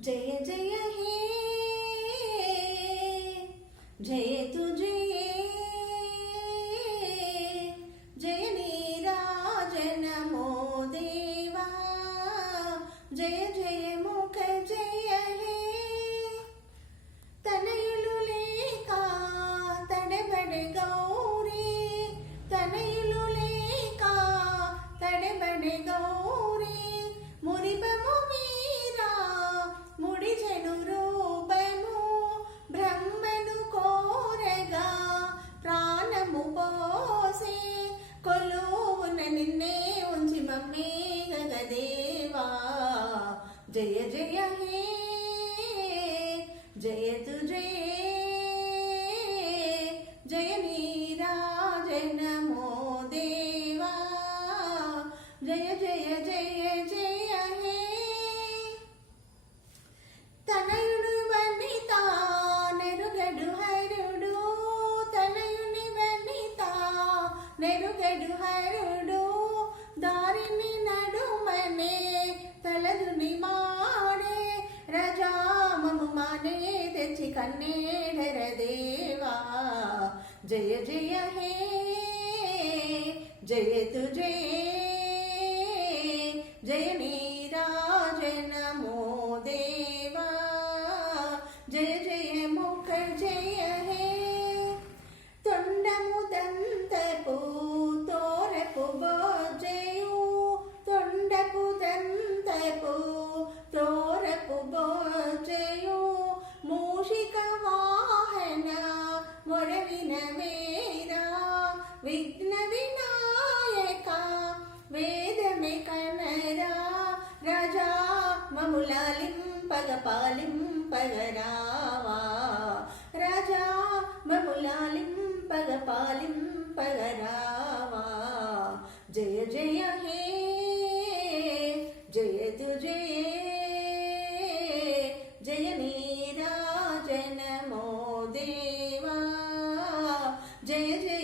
जय जय हे जय तुझे जय नीराजन मो देवा जय जय मुख जय हे तनयुलु लेका तडबड गौरी तनयुलु लेका तडबड गौरी मुरिबमु मीरा मुडिजनु रूपము బ్రహ్మను కోరగా ప్రాణము పోసే కొలువున నిన్నే ఉంచి మమ్మే గగదేవా జయ జయ హే జయ తుజే జయ నీరాజన మో దేవా జయ జయ జయ జయ హే తనయుడు వనిత నెరుగడు హరుడు తనయుని వనిత నెరుగడు హరుడు దారిని నడుమనే తలదుని మాడే రజామము మానే తెచ్చి కన్నేడర దేవా జయ జయ హే జయ తుజే జయ నీరాజన మో దేవా జయ జయ ముఖ జయ హే తొండము దంతపు తోరపు బోజయు తొండపు దంతపు తోరపు బోజయు మూషిక వాహన మొరవిన మేరా విఘ్న వినాయక వేదమే కనరా రాజా మములాలింపగ పాలింపగరావా రాజా మములాలింపగ పాలింపగరావా జయ జయ హే జయ తుజే జయ నీరాజన మో దేవా జయ జయ